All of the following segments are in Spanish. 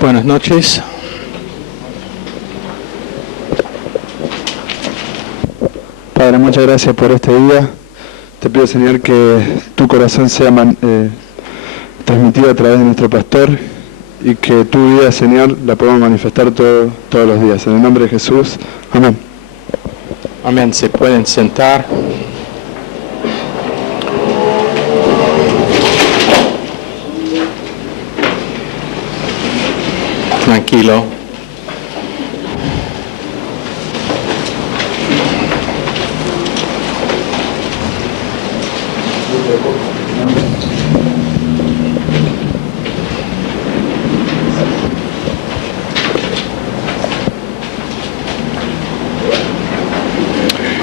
Buenas noches. Padre, muchas gracias por este día. Te pido, Señor, que tu corazón sea transmitido a través de nuestro pastor y que tu vida, Señor, la podamos manifestar todos los días. En el nombre de Jesús. Amén. Amén. Se pueden sentar. Tranquilo.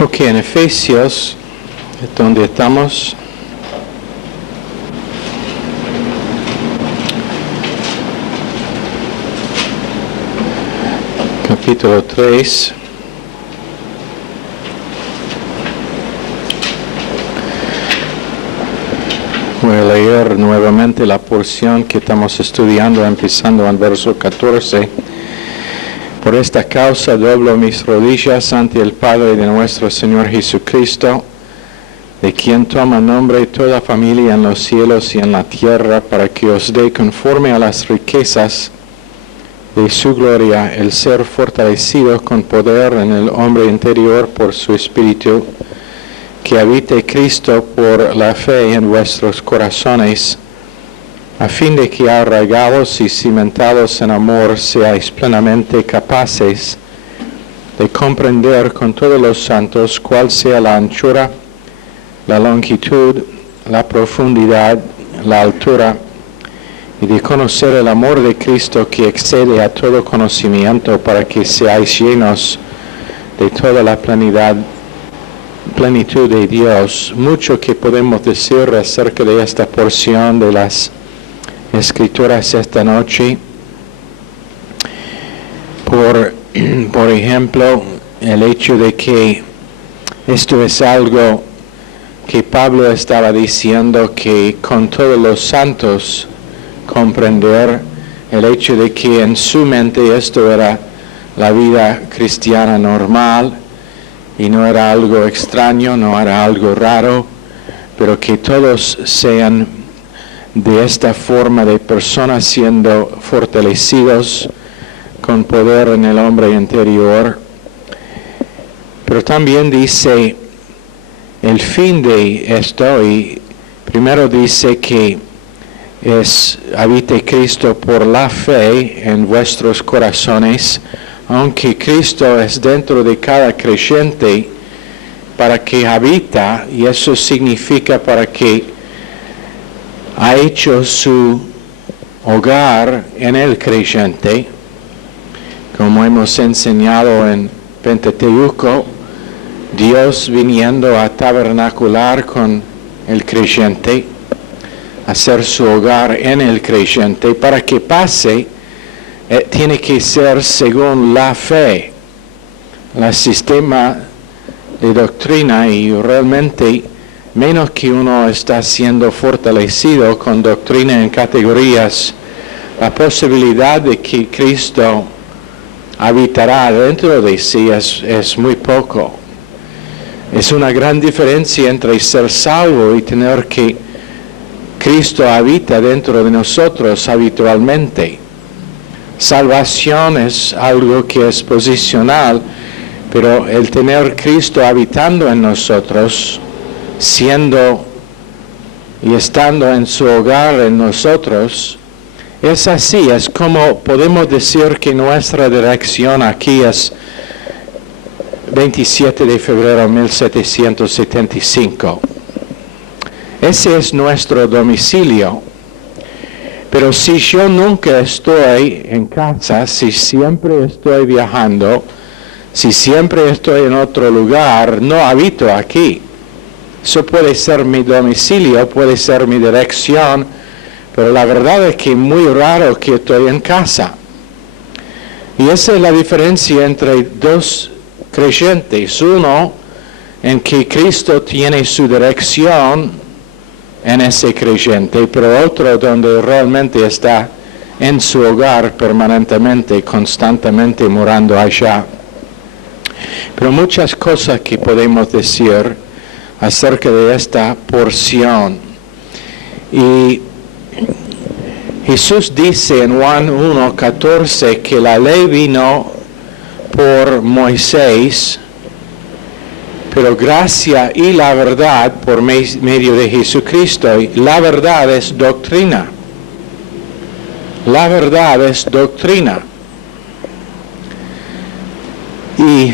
Ok, en Efesios, donde estamos. Capítulo 3. Voy a leer nuevamente la porción que estamos estudiando, empezando en verso 14. Por esta causa doblo mis rodillas ante el Padre de nuestro Señor Jesucristo, de quien toma nombre toda familia en los cielos y en la tierra, para que os dé conforme a las riquezas de su gloria el ser fortalecido con poder en el hombre interior por su Espíritu, que habite Cristo por la fe en vuestros corazones, a fin de que arraigados y cimentados en amor seáis plenamente capaces de comprender con todos los santos cuál sea la anchura, la longitud, la profundidad, la altura, y de conocer el amor de Cristo que excede a todo conocimiento, para que seáis llenos de toda la plenitud de Dios. Mucho que podemos decir acerca de esta porción de las Escrituras esta noche. Por ejemplo, el hecho de que esto es algo que Pablo estaba diciendo, que con todos los santos comprender el hecho de que en su mente esto era la vida cristiana normal y no era algo extraño, no era algo raro, pero que todos sean de esta forma de personas siendo fortalecidos con poder en el hombre interior. Pero también dice el fin de esto, y primero dice que habite Cristo por la fe en vuestros corazones, aunque Cristo es dentro de cada creyente para que habita, y eso significa para que ha hecho su hogar en el creyente, como hemos enseñado en Pentateuco, Dios viniendo a tabernacular con el creyente, hacer su hogar en el creyente. Para que pase, tiene que ser según la fe, el sistema de doctrina, y realmente menos que uno está siendo fortalecido con doctrina en categorías, la posibilidad de que Cristo habitará dentro de sí es muy poco. Es una gran diferencia entre ser salvo y tener que Cristo habita dentro de nosotros habitualmente. Salvación es algo que es posicional, pero el tener Cristo habitando en nosotros, siendo y estando en su hogar en nosotros, es así. Es como podemos decir que nuestra dirección aquí es 27 de febrero de 1775. Ese es nuestro domicilio. Pero si yo nunca estoy en casa, si siempre estoy viajando, si siempre estoy en otro lugar, no habito aquí. Eso puede ser mi domicilio, puede ser mi dirección, pero la verdad es que es muy raro que estoy en casa. Y esa es la diferencia entre dos creyentes. Uno, en que Cristo tiene su dirección en ese creyente, pero otro donde realmente está en su hogar permanentemente, constantemente morando allá. Pero muchas cosas que podemos decir acerca de esta porción. Y Jesús dice en Juan 1:14 que la ley vino por Moisés, pero gracia y la verdad por medio de Jesucristo. Y la verdad es doctrina. La verdad es doctrina. Y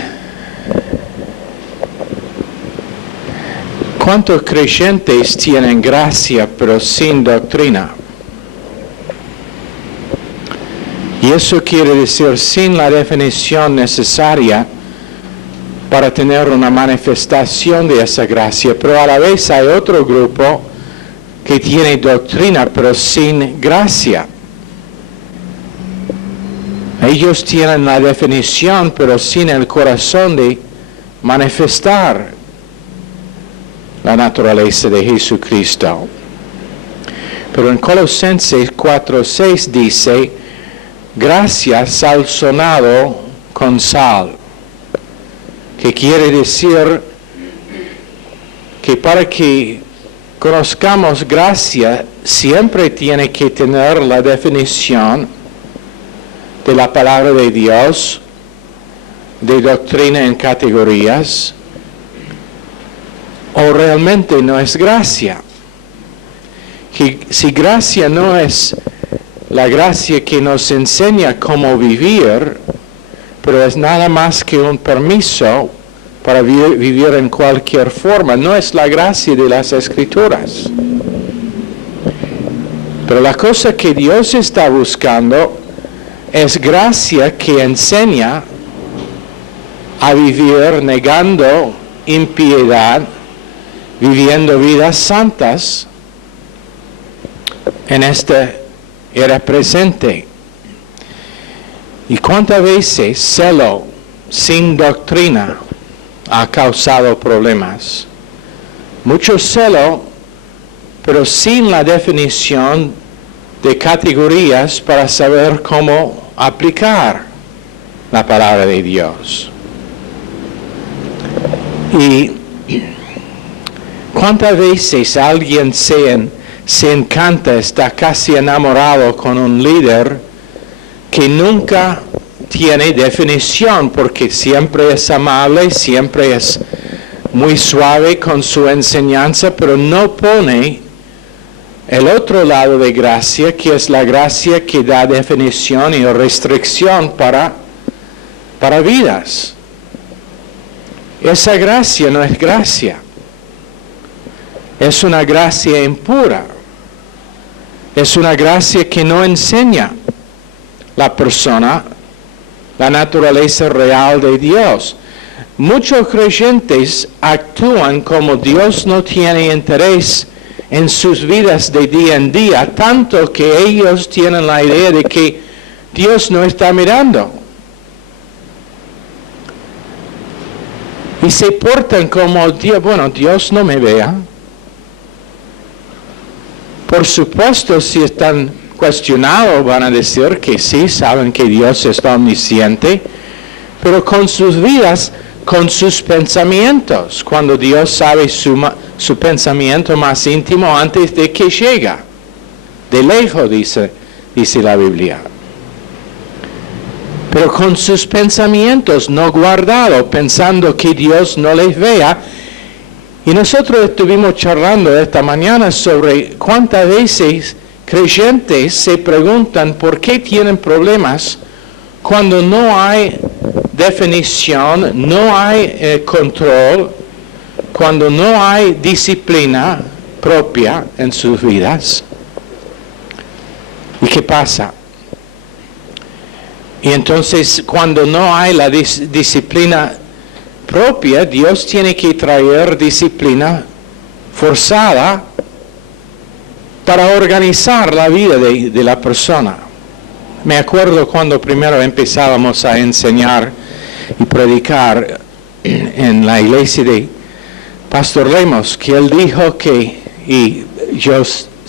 ¿cuántos creyentes tienen gracia pero sin doctrina? Y eso quiere decir sin la definición necesaria para tener una manifestación de esa gracia. Pero a la vez hay otro grupo que tiene doctrina pero sin gracia. Ellos tienen la definición pero sin el corazón de manifestar la naturaleza de Jesucristo. Pero en Colosenses 4:6 dice, gracia sazonado con sal, que quiere decir que para que conozcamos gracia siempre tiene que tener la definición de la palabra de Dios, de doctrina en categorías, o realmente no es gracia. Si gracia no es la gracia que nos enseña cómo vivir, pero es nada más que un permiso para vivir en cualquier forma, no es la gracia de las Escrituras. Pero la cosa que Dios está buscando es gracia que enseña a vivir negando impiedad, viviendo vidas santas en esta era presente. ¿Y cuántas veces celo sin doctrina ha causado problemas? Mucho celo, pero sin la definición de categorías para saber cómo aplicar la palabra de Dios. Y cuántas veces alguien se encanta, está casi enamorado con un líder que nunca tiene definición, porque siempre es amable, siempre es muy suave con su enseñanza, pero no pone el otro lado de gracia, que es la gracia que da definición y restricción para vidas. Esa gracia no es gracia. Es una gracia impura. Es una gracia que no enseña la persona la naturaleza real de Dios. Muchos creyentes actúan como Dios no tiene interés en sus vidas de día en día, tanto que ellos tienen la idea de que Dios no está mirando. Y se portan como Dios, Dios no me vea. Por supuesto, si están cuestionados, van a decir que sí, saben que Dios es omnisciente, pero con sus vidas, con sus pensamientos, cuando Dios sabe su pensamiento más íntimo antes de que llega. De lejos, dice la Biblia. Pero con sus pensamientos no guardados, pensando que Dios no les vea. Y nosotros estuvimos charlando esta mañana sobre cuántas veces creyentes se preguntan por qué tienen problemas cuando no hay definición, no hay control, cuando no hay disciplina propia en sus vidas. ¿Y qué pasa? Y entonces cuando no hay la disciplina propia, Dios tiene que traer disciplina forzada para organizar la vida de la persona. Me acuerdo cuando primero empezábamos a enseñar y predicar en la iglesia de Pastor Lemos, que él dijo que, y yo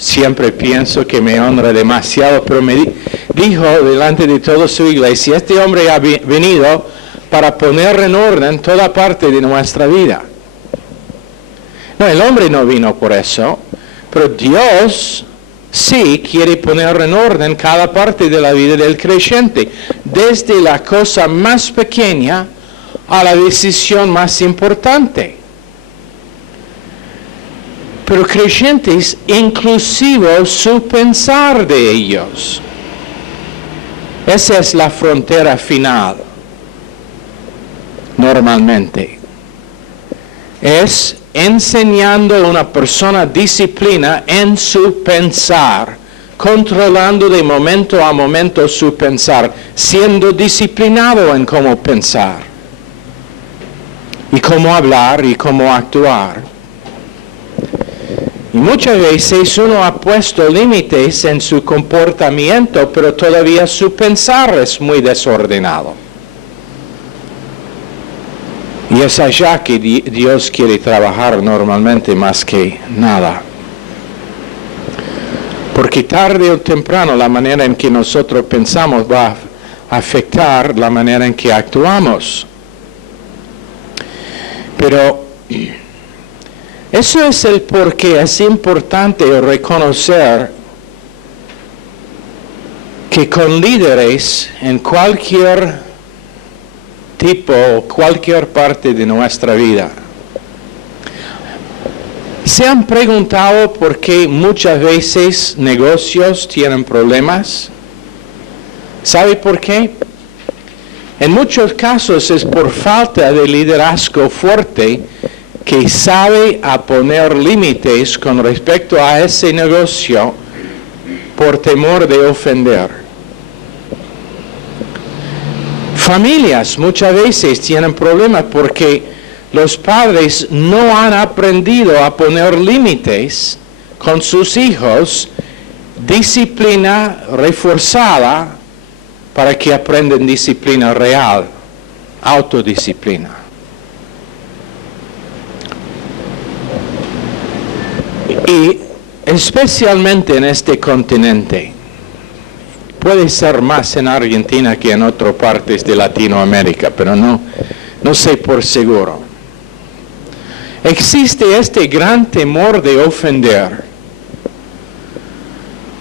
siempre pienso que me honra demasiado, pero me dijo delante de toda su iglesia, este hombre ha venido para poner en orden toda parte de nuestra vida. No, el hombre no vino por eso, pero Dios sí quiere poner en orden cada parte de la vida del creyente, desde la cosa más pequeña a la decisión más importante. Pero creyentes, inclusive su pensar de ellos. Esa es la frontera final, normalmente. Es enseñando a una persona disciplina en su pensar, controlando de momento a momento su pensar, siendo disciplinado en cómo pensar, y cómo hablar y cómo actuar. Y muchas veces uno ha puesto límites en su comportamiento, pero todavía su pensar es muy desordenado. Y es allá que Dios quiere trabajar normalmente más que nada. Porque tarde o temprano la manera en que nosotros pensamos va a afectar la manera en que actuamos. Pero eso es el por qué es importante reconocer que con líderes en cualquier tipo, cualquier parte de nuestra vida, ¿se han preguntado por qué muchas veces negocios tienen problemas? ¿Sabe por qué? En muchos casos es por falta de liderazgo fuerte que sabe a poner límites con respecto a ese negocio por temor de ofender. Familias muchas veces tienen problemas porque los padres no han aprendido a poner límites con sus hijos, disciplina reforzada para que aprendan disciplina real, autodisciplina. Y especialmente en este continente, puede ser más en Argentina que en otras partes de Latinoamérica, pero no sé por seguro. Existe este gran temor de ofender,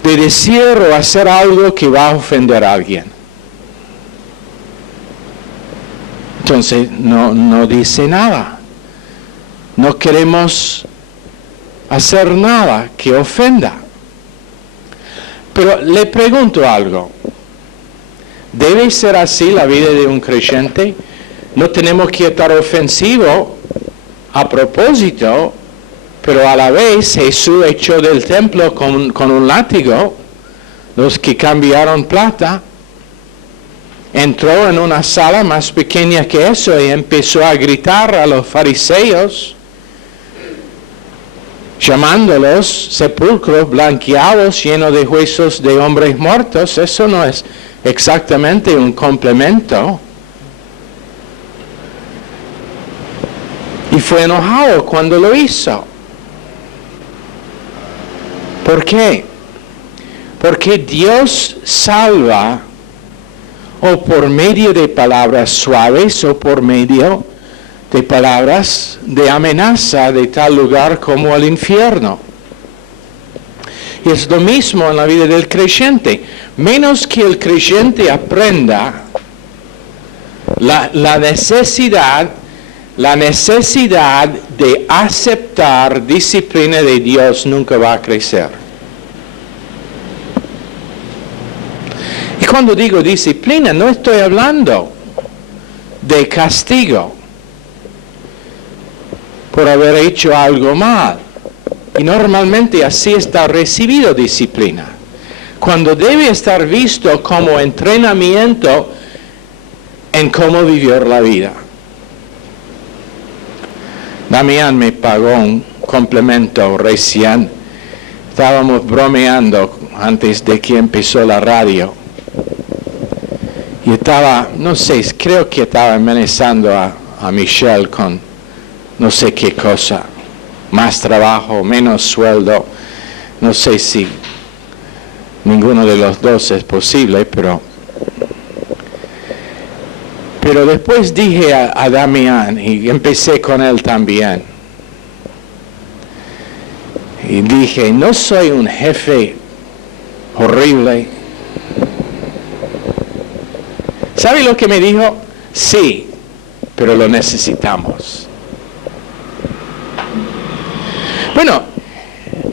de decir o hacer algo que va a ofender a alguien. Entonces no dice nada. No queremos hacer nada que ofenda. Pero le pregunto algo. ¿Debe ser así la vida de un creyente? No tenemos que estar ofensivo a propósito, pero a la vez Jesús echó del templo con un látigo los que cambiaron plata. Entró en una sala más pequeña que eso y empezó a gritar a los fariseos, llamándolos sepulcros blanqueados llenos de huesos de hombres muertos. Eso no es exactamente un complemento. Y fue enojado cuando lo hizo. ¿Por qué? Porque Dios salva o por medio de palabras suaves o por medio de palabras de amenaza de tal lugar como el infierno. Y es lo mismo en la vida del creyente. Menos que el creyente aprenda la necesidad de aceptar disciplina de Dios, nunca va a crecer. Y cuando digo disciplina, no estoy hablando de castigo por haber hecho algo mal. Y normalmente así está recibido disciplina, cuando debe estar visto como entrenamiento en cómo vivir la vida. Damián me pagó un complemento recién. Estábamos bromeando antes de que empezó la radio. Y estaba, no sé, creo que estaba amenazando a Michelle con no sé qué cosa. Más trabajo, menos sueldo. No sé si ninguno de los dos es posible, pero después dije a Damián, y empecé con él también, y dije, no soy un jefe horrible. ¿Sabe lo que me dijo? Sí, pero lo necesitamos. Bueno,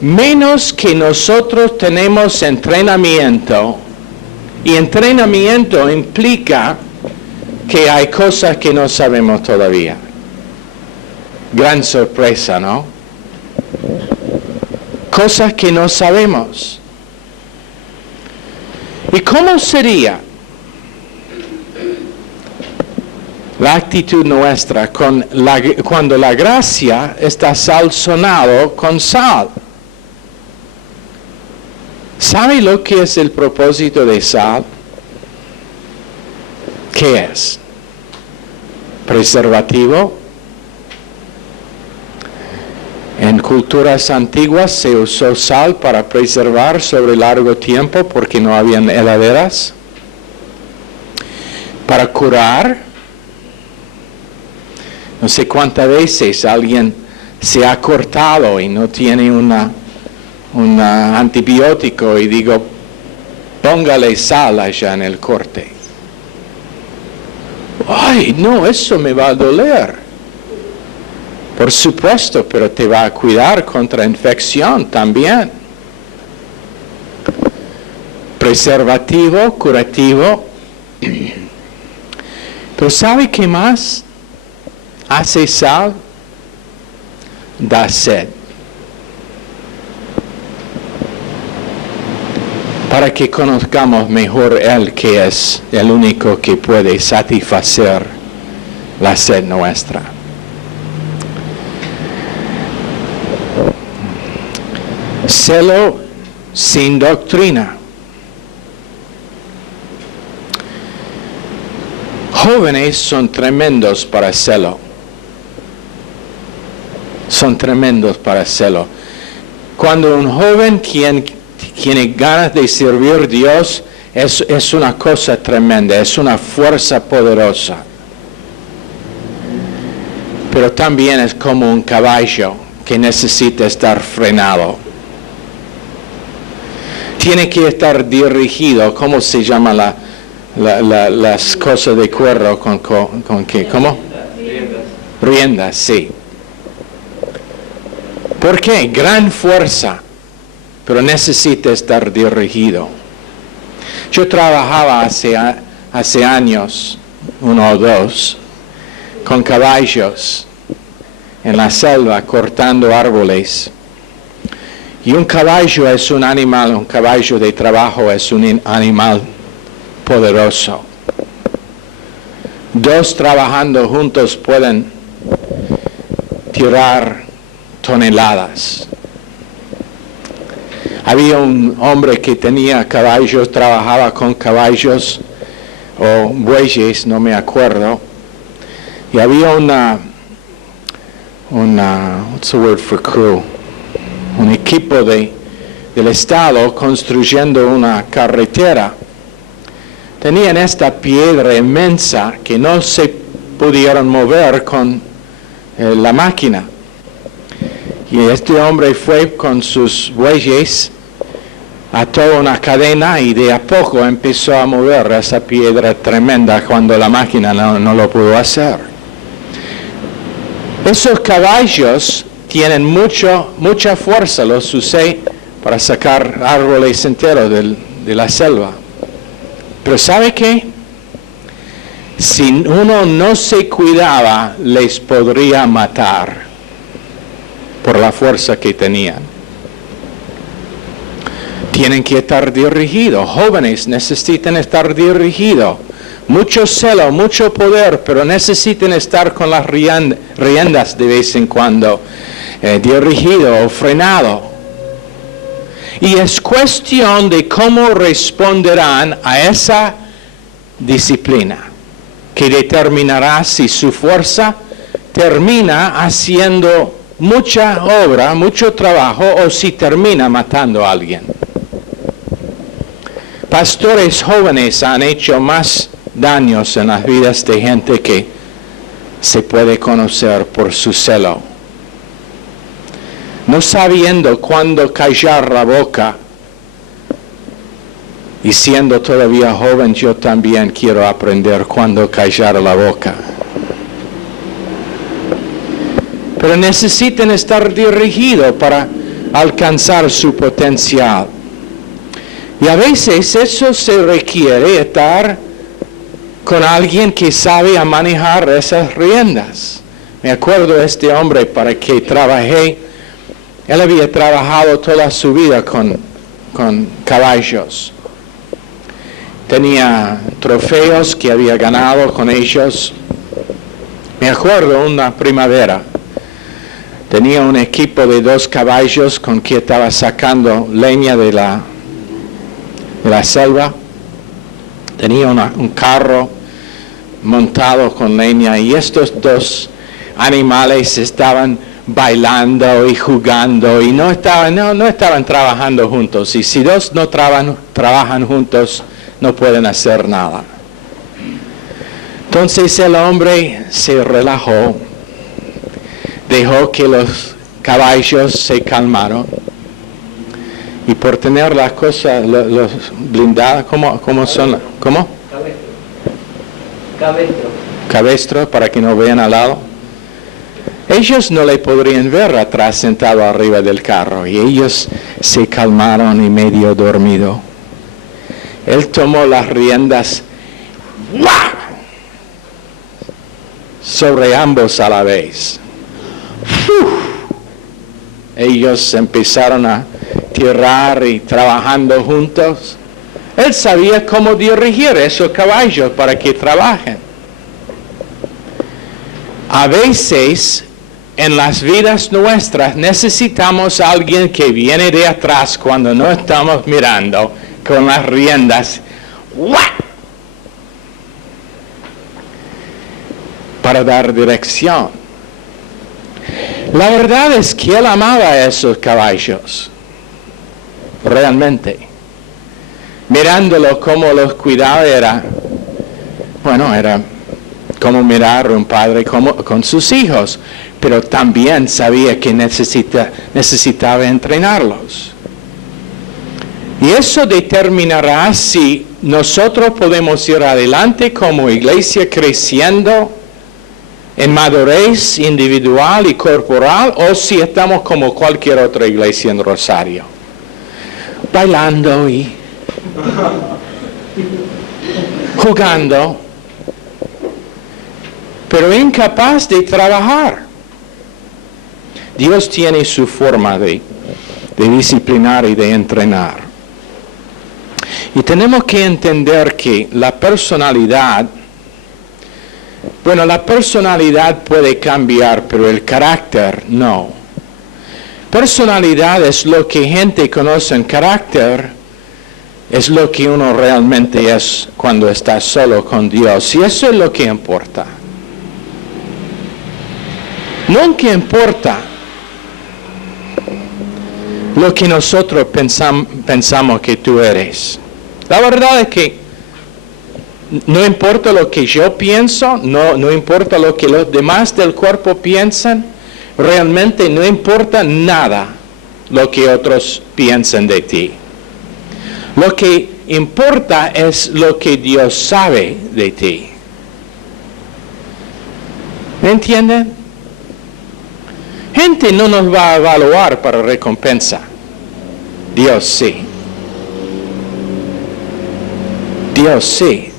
menos que nosotros tenemos entrenamiento, y entrenamiento implica que hay cosas que no sabemos todavía. Gran sorpresa, ¿no? Cosas que no sabemos. ¿Y cómo sería la actitud nuestra cuando la gracia está sazonado con sal? ¿Sabe lo que es el propósito de sal? ¿Qué es? ¿Preservativo? En culturas antiguas se usó sal para preservar sobre largo tiempo porque no habían heladeras. Para curar. No sé cuántas veces alguien se ha cortado y no tiene un antibiótico y digo, póngale sal allá en el corte. Ay, no, eso me va a doler. Por supuesto, pero te va a cuidar contra infección también. Preservativo, curativo. Pero ¿sabe qué más hace sal? Da sed. Para que conozcamos mejor Él, que es el único que puede satisfacer la sed nuestra. Celo sin doctrina. Jóvenes son tremendos para celo. Son tremendos para celo. Cuando un joven tiene ganas de servir a Dios, es una cosa tremenda, es una fuerza poderosa. Pero también es como un caballo que necesita estar frenado. Tiene que estar dirigido. ¿Cómo se llama las cosas de cuero con qué? ¿Cómo? Riendas, sí. ¿Por qué? Gran fuerza, pero necesita estar dirigido. Yo trabajaba hace años, 1 o 2, con caballos en la selva cortando árboles. Y un caballo es un animal, un caballo de trabajo es un animal poderoso. 2 trabajando juntos pueden tirar toneladas. Había un hombre que tenía caballos, trabajaba con caballos o bueyes, no me acuerdo. Y había what's the word for crew? Un equipo del Estado construyendo una carretera. Tenían esta piedra inmensa que no se pudieron mover con la máquina. Y este hombre fue con sus bueyes, ató una cadena y de a poco empezó a mover esa piedra tremenda cuando la máquina no lo pudo hacer. Esos caballos tienen mucha fuerza, los usé para sacar árboles enteros de la selva. Pero ¿sabe qué? Si uno no se cuidaba, les podría matar por la fuerza que tenían. Tienen que estar dirigidos. Jóvenes necesitan estar dirigidos. Mucho celo, mucho poder, pero necesitan estar con las riendas de vez en cuando, dirigido o frenado. Y es cuestión de cómo responderán a esa disciplina, que determinará si su fuerza termina haciendo mucha obra, mucho trabajo, o si termina matando a alguien. Pastores jóvenes han hecho más daños en las vidas de gente que se puede conocer por su celo. No sabiendo cuándo callar la boca, y siendo todavía joven, yo también quiero aprender cuándo callar la boca. Pero necesitan estar dirigidos para alcanzar su potencial. Y a veces eso se requiere estar con alguien que sabe manejar esas riendas. Me acuerdo de este hombre para que trabajé. Él había trabajado toda su vida con caballos. Tenía trofeos que había ganado con ellos. Me acuerdo una primavera. Tenía un equipo de 2 caballos con que estaba sacando leña de la selva. Tenía un carro montado con leña y estos 2 animales estaban bailando y jugando y no estaban trabajando juntos. Y si 2 no trabajan juntos, no pueden hacer nada. Entonces el hombre se relajó, dejó que los caballos se calmaron. Y por tener las cosas los blindadas, ¿cómo son? ¿Cómo? Cabestro, para que no vean al lado. Ellos no le podrían ver atrás sentado arriba del carro. Y ellos se calmaron y medio dormido. Él tomó las riendas ¡guau! Sobre ambos a la vez. Ellos empezaron a tirar y trabajando juntos. Él sabía cómo dirigir esos caballos para que trabajen. A veces en las vidas nuestras necesitamos a alguien que viene de atrás cuando no estamos mirando con las riendas para dar dirección. La verdad es que él amaba a esos caballos, realmente. Mirándolo como los cuidaba era como mirar a un padre con sus hijos, pero también sabía que necesitaba entrenarlos. Y eso determinará si nosotros podemos ir adelante como iglesia creciendo en madurez individual y corporal, o si estamos como cualquier otra iglesia en Rosario, bailando y jugando, pero incapaz de trabajar. Dios tiene su forma de disciplinar y de entrenar. Y tenemos que entender que la personalidad puede cambiar, pero el carácter no. Personalidad es lo que gente conoce en carácter, es lo que uno realmente es cuando está solo con Dios. Y eso es lo que importa. Nunca importa lo que nosotros pensamos que tú eres. La verdad es que no importa lo que yo pienso, no importa lo que los demás del cuerpo piensan, realmente no importa nada lo que otros piensan de ti. Lo que importa es lo que Dios sabe de ti. ¿Me entienden? Gente no nos va a evaluar para recompensa. Dios sí. Dios sí.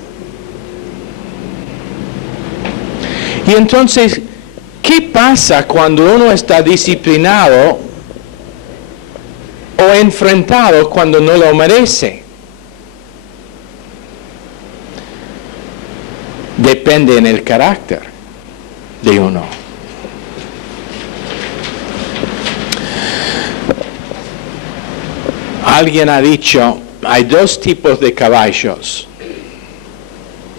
Y entonces, ¿qué pasa cuando uno está disciplinado o enfrentado cuando no lo merece? Depende en el carácter de uno. Alguien ha dicho, hay 2 tipos de caballos.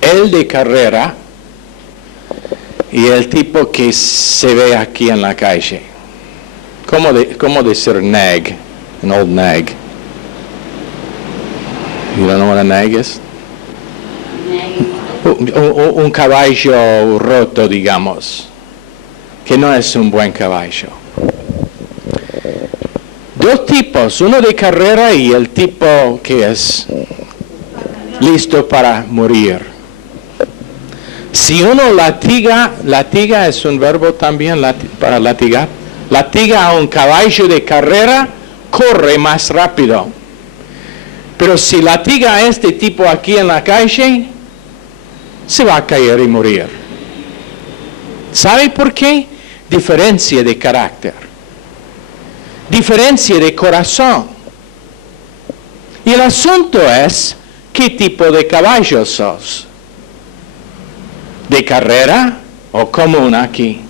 El de carrera y el tipo que se ve aquí en la calle. ¿Cómo decir nag? An old nag. You don't know what a nag is? Un caballo roto, digamos, que no es un buen caballo. Dos tipos, uno de carrera y el tipo que es listo para morir. Si uno latiga es un verbo también para latigar, latiga a un caballo de carrera, corre más rápido. Pero si latiga a este tipo aquí en la calle, se va a caer y morir. ¿Sabe por qué? Diferencia de carácter. Diferencia de corazón. Y el asunto es, ¿qué tipo de caballo sos? ¿De carrera o común aquí?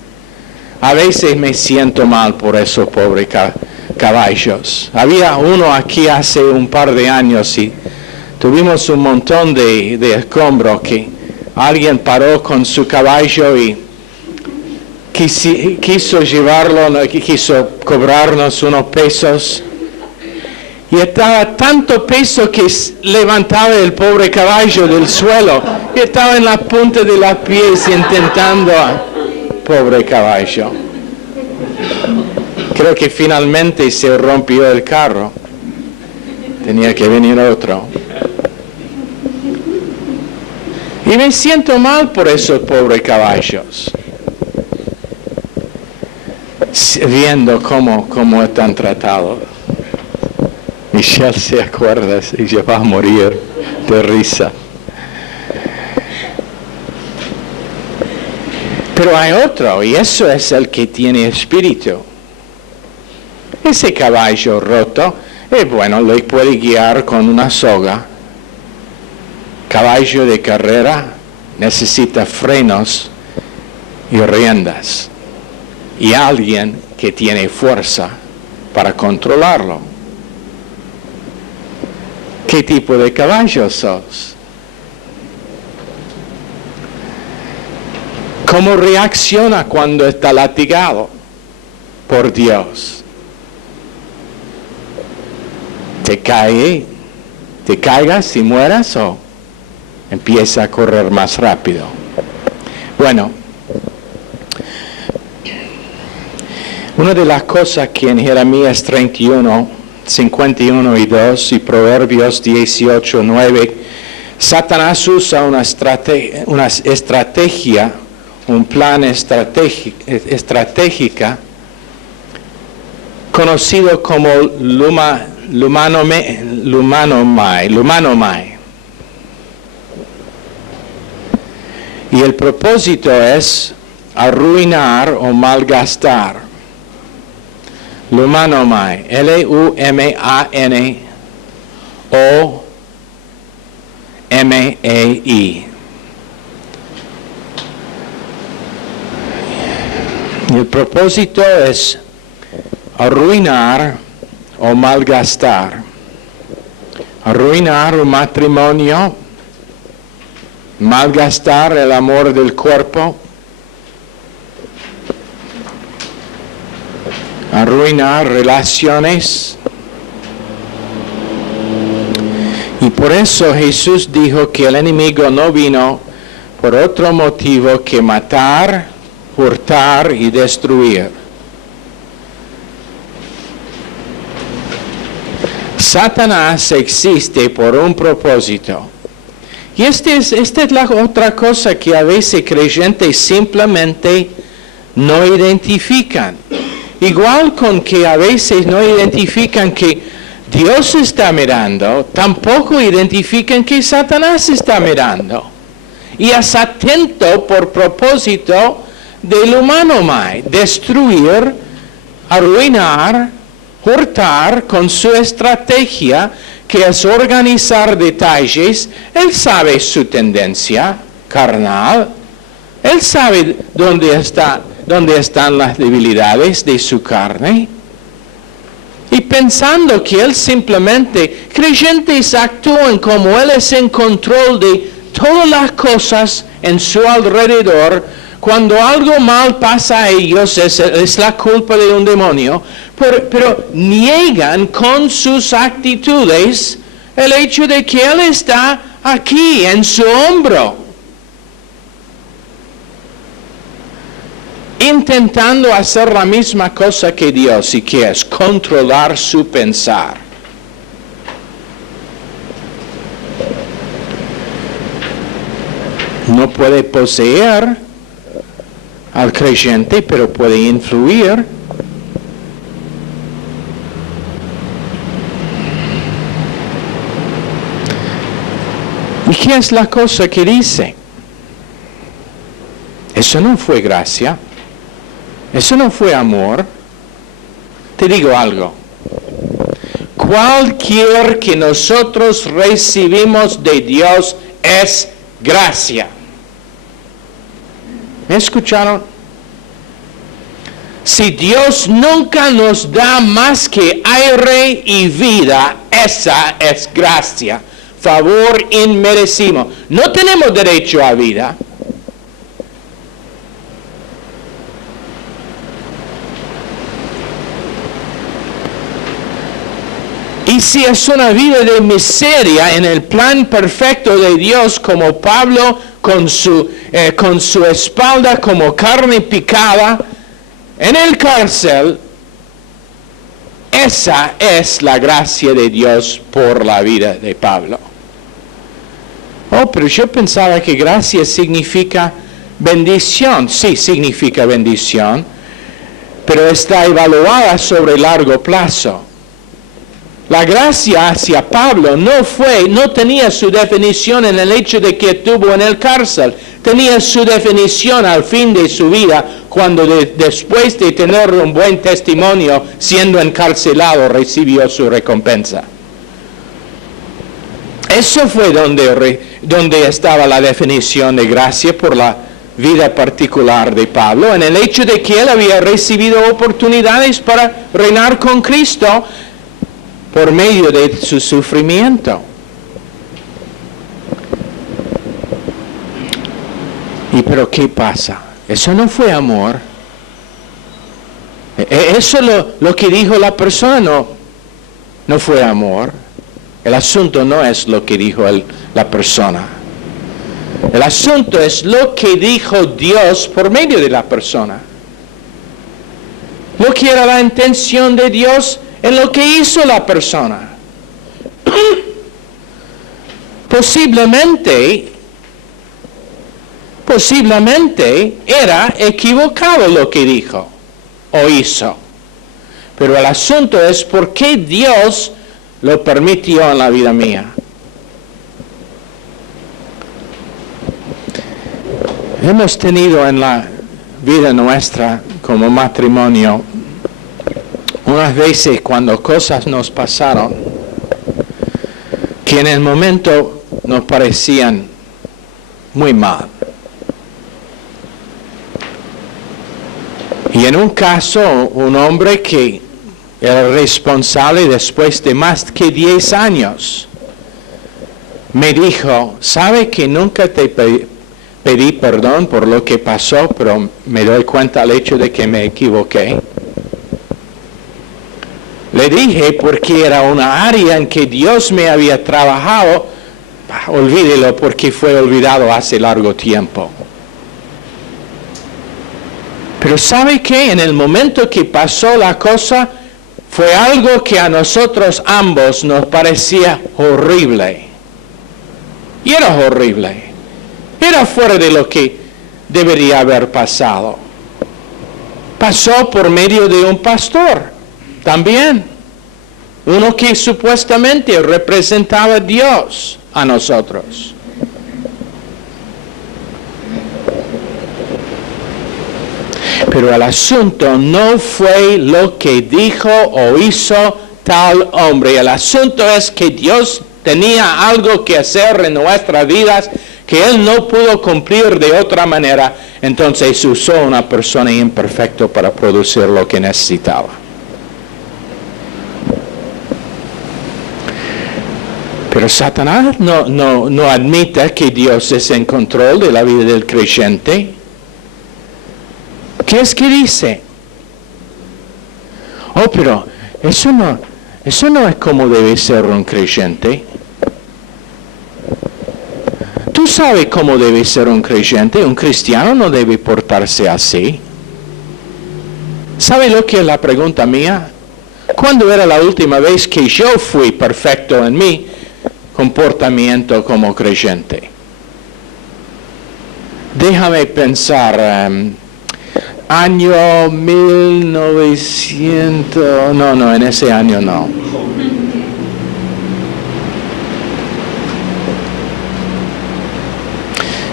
A veces me siento mal por esos pobres caballos. Había uno aquí hace un par de años y tuvimos un montón de escombros que alguien paró con su caballo y quiso llevarlo, quiso cobrarnos unos pesos. Y estaba tanto peso que levantaba el pobre caballo del suelo. Y estaba en la punta de los pies intentando. Pobre caballo. Creo que finalmente se rompió el carro. Tenía que venir otro. Y me siento mal por esos pobres caballos. Viendo cómo están tratados. Michelle se acuerda y se va a morir de risa. Pero hay otro, y eso es el que tiene espíritu. Ese caballo roto, bueno, lo puede guiar con una soga. Caballo de carrera necesita frenos y riendas. Y alguien que tiene fuerza para controlarlo. ¿Qué tipo de caballo sos? ¿Cómo reacciona cuando está latigado por Dios? ¿Te caigas y mueras o empieza a correr más rápido? Bueno, una de las cosas que en Jeremías 31, 51 y 2 y Proverbios 18, 9, Satanás usa una estrategia, un plan estratégica conocido como lumanomai. Y el propósito es arruinar o malgastar. Lumanomai, L-U-M-A-N-O-M-E-I. Y el propósito es arruinar o malgastar. Arruinar un matrimonio, malgastar el amor del cuerpo, arruinar relaciones. Y por eso Jesús dijo que el enemigo no vino por otro motivo que matar, hurtar y destruir. Satanás existe por un propósito. Y esta es la otra cosa que a veces creyentes simplemente no identifican. Igual con que a veces no identifican que Dios está mirando, tampoco identifican que Satanás está mirando. Y es atento por propósito del humano, destruir, arruinar, hurtar con su estrategia, que es organizar detalles. Él sabe su tendencia carnal, él sabe dónde están las debilidades de su carne. Y pensando que él simplemente, creyentes actúan como él es en control de todas las cosas en su alrededor, cuando algo mal pasa a ellos es la culpa de un demonio, pero niegan con sus actitudes el hecho de que Él está aquí en su hombro, intentando hacer la misma cosa que Dios, y que es controlar su pensar. No puede poseer al creyente, pero puede influir. ¿Y qué es la cosa que dice? Eso no fue gracia. Eso no fue amor. Te digo algo. Cualquier que nosotros recibimos de Dios es gracia. ¿Me escucharon? Si Dios nunca nos da más que aire y vida, esa es gracia. Favor inmerecido. No tenemos derecho a vida. Y si es una vida de miseria en el plan perfecto de Dios, como Pablo con su espalda como carne picada en el cárcel, esa es la gracia de Dios por la vida de Pablo. Oh, pero yo pensaba que gracia significa bendición. Sí, significa bendición, pero está evaluada sobre largo plazo. La gracia hacia Pablo no tenía su definición en el hecho de que estuvo en el cárcel. Tenía su definición al fin de su vida, cuando después de tener un buen testimonio, siendo encarcelado, recibió su recompensa. Eso fue donde estaba la definición de gracia por la vida particular de Pablo, en el hecho de que él había recibido oportunidades para reinar con Cristo por medio de su sufrimiento. Pero ¿qué pasa? Eso no fue amor. Eso lo que dijo la persona no fue amor. El asunto no es lo que dijo la persona. El asunto es lo que dijo Dios por medio de la persona. Lo que era la intención de Dios en lo que hizo la persona. Posiblemente era equivocado lo que dijo o hizo. Pero el asunto es por qué Dios lo permitió en la vida mía. Hemos tenido en la vida nuestra como matrimonio unas veces cuando cosas nos pasaron que en el momento nos parecían muy mal. Y en un caso, un hombre que era responsable después de más que 10 años, me dijo, ¿sabe que nunca te pedí perdón por lo que pasó, pero me doy cuenta del hecho de que me equivoqué? Le dije, porque era una área en que Dios me había trabajado, olvídelo porque fue olvidado hace largo tiempo. Pero ¿sabe qué? En el momento que pasó la cosa, fue algo que a nosotros ambos nos parecía horrible. Y era horrible. Era fuera de lo que debería haber pasado. Pasó por medio de un pastor. También, uno que supuestamente representaba a Dios a nosotros. Pero el asunto no fue lo que dijo o hizo tal hombre. El asunto es que Dios tenía algo que hacer en nuestras vidas que Él no pudo cumplir de otra manera. Entonces usó una persona imperfecta para producir lo que necesitaba. Pero Satanás no admite que Dios es en control de la vida del creyente. ¿Qué es que dice? Oh, pero eso no es como debe ser un creyente. Tú sabes cómo debe ser un creyente. Un cristiano no debe portarse así. ¿Sabe lo que es la pregunta mía? ¿Cuándo era la última vez que yo fui perfecto en mi comportamiento como creyente? Déjame pensar. Año 1900... No, en ese año no.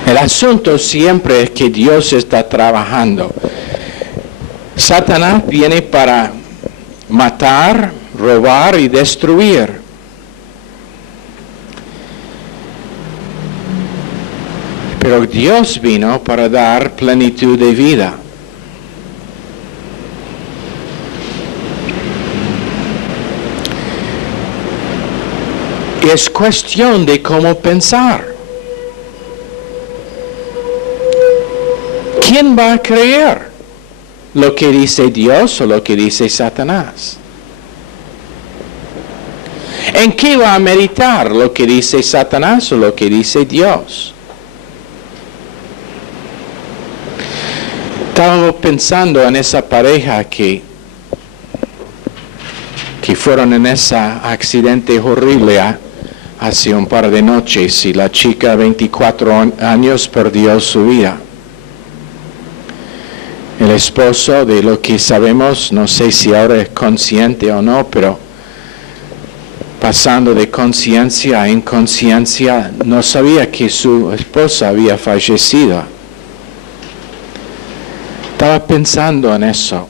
El asunto siempre es que Dios está trabajando. Satanás viene para matar, robar y destruir. Pero Dios vino para dar plenitud de vida. Es cuestión de cómo pensar. ¿Quién va a creer lo que dice Dios o lo que dice Satanás? ¿En qué va a meditar lo que dice Satanás o lo que dice Dios? Estaba pensando en esa pareja que fueron en ese accidente horrible hace un par de noches y la chica de 24 años perdió su vida. El esposo, de lo que sabemos, no sé si ahora es consciente o no, pero pasando de conciencia a inconsciencia, no sabía que su esposa había fallecido. Estaba pensando en eso.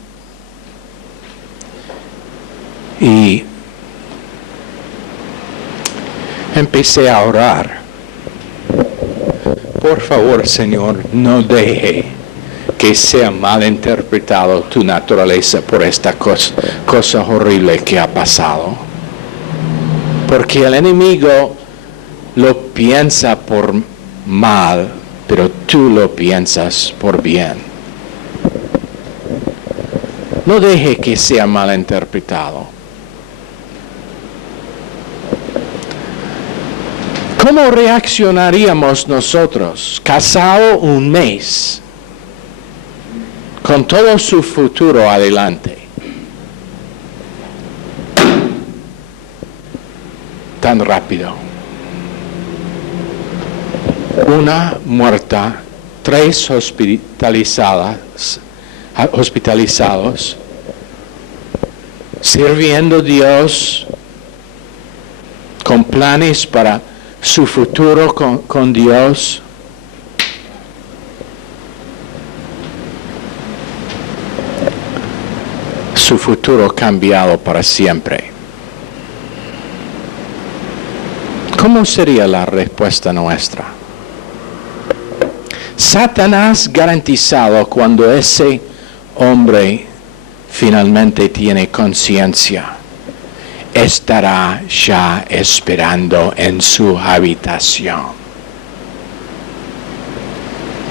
Y empecé a orar. Por favor, Señor, no deje que sea mal interpretado tu naturaleza por esta cosa horrible que ha pasado. Porque el enemigo lo piensa por mal, pero tú lo piensas por bien. No deje que sea mal interpretado. ¿Cómo reaccionaríamos nosotros, casado un mes, con todo su futuro adelante? Tan rápido. Una muerta, 3 hospitalizados, sirviendo a Dios con planes para su futuro con Dios. Su futuro cambiado para siempre. ¿Cómo sería la respuesta nuestra? Satanás garantizado cuando ese hombre finalmente tiene conciencia, estará ya esperando en su habitación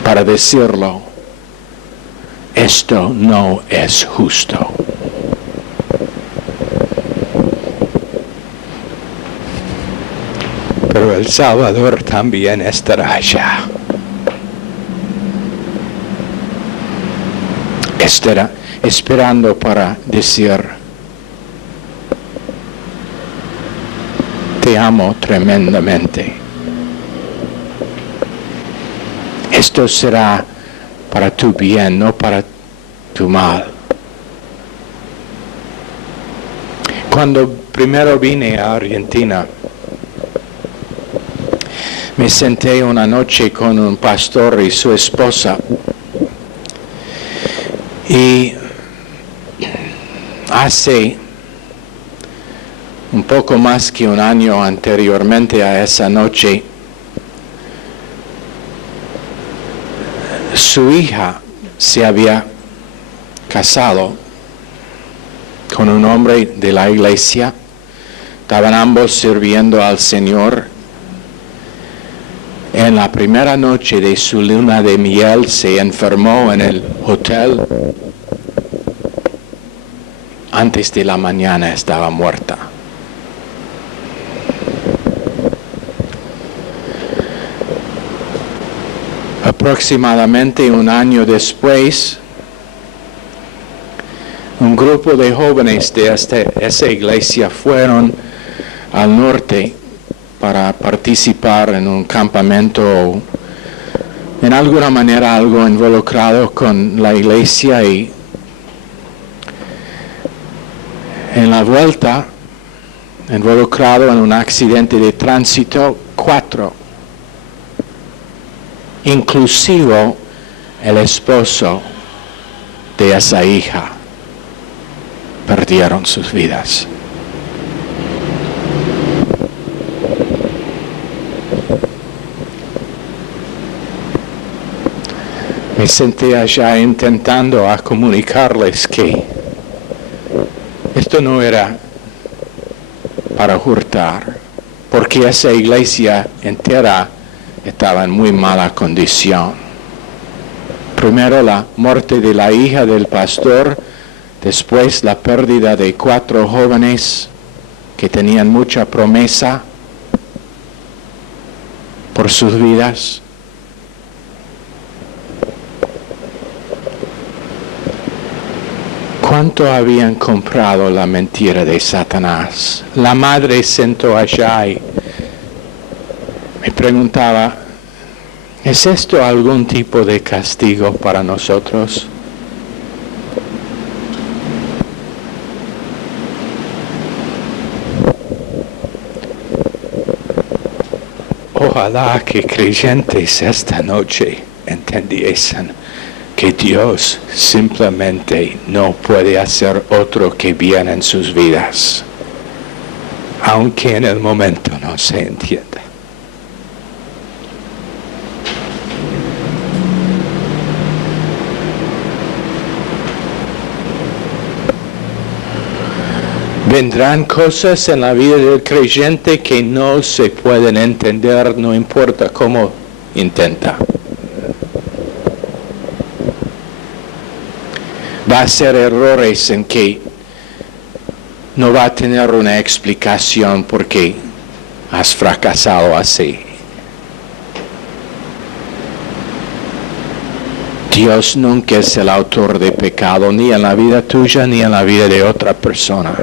para decirlo, esto no es justo. Pero el Salvador también estará allá. Estará esperando para decir, te amo tremendamente. Esto será para tu bien, no para tu mal. Cuando primero vine a Argentina, me senté una noche con un pastor y su esposa. Y hace un poco más que un año anteriormente a esa noche, su hija se había casado con un hombre de la iglesia. Estaban ambos sirviendo al Señor. en la primera noche de su luna de miel se enfermó en el hotel. Antes de la mañana estaba muerta. Aproximadamente un año después, un grupo de jóvenes de esa iglesia fueron al norte para participar en un campamento, en alguna manera algo involucrado con la iglesia, y en la vuelta, involucrado en un accidente de tránsito, 4, inclusive el esposo de esa hija, perdieron sus vidas. Me senté allá intentando comunicarles que esto no era para hurtar, porque esa iglesia entera estaba en muy mala condición. Primero la muerte de la hija del pastor, después la pérdida de 4 jóvenes que tenían mucha promesa por sus vidas. ¿Cuánto habían comprado la mentira de Satanás? La madre sentó allá y me preguntaba, ¿es esto algún tipo de castigo para nosotros? Ojalá que creyentes esta noche entendiesen que Dios simplemente no puede hacer otro que bien en sus vidas, aunque en el momento no se entienda. Vendrán cosas en la vida del creyente que no se pueden entender, no importa cómo intenta. Va a ser errores en que no va a tener una explicación porque has fracasado así. Dios nunca es el autor de pecado, ni en la vida tuya ni en la vida de otra persona.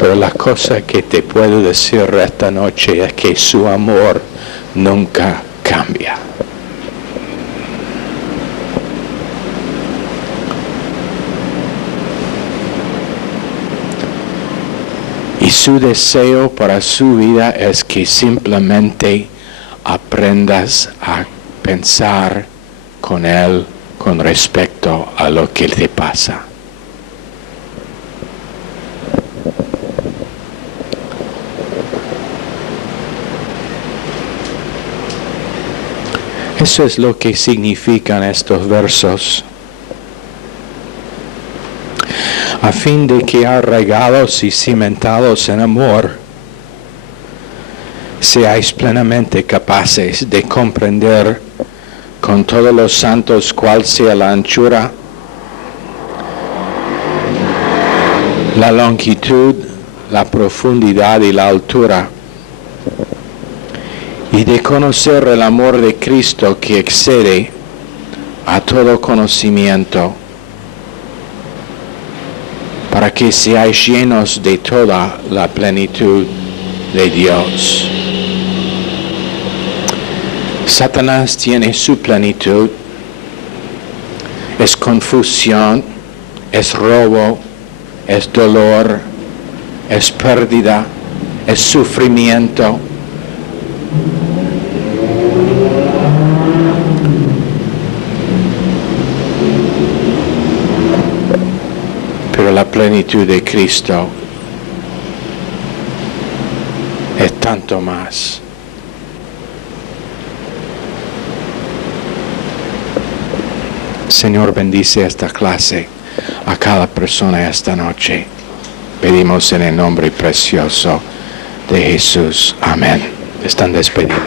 Pero la cosa que te puedo decir esta noche es que su amor nunca cambia. Y su deseo para su vida es que simplemente aprendas a pensar con Él con respecto a lo que te pasa. Eso es lo que significan estos versos. A fin de que arraigados y cimentados en amor, seáis plenamente capaces de comprender con todos los santos cuál sea la anchura, la longitud, la profundidad y la altura, y de conocer el amor de Cristo que excede a todo conocimiento, para que seáis llenos de toda la plenitud de Dios. Satanás tiene su plenitud, es confusión, es robo, es dolor, es pérdida, es sufrimiento. Pero la plenitud de Cristo es tanto más. Señor, bendice esta clase a cada persona esta noche. Pedimos en el nombre precioso de Jesús. Amén. están despedidos.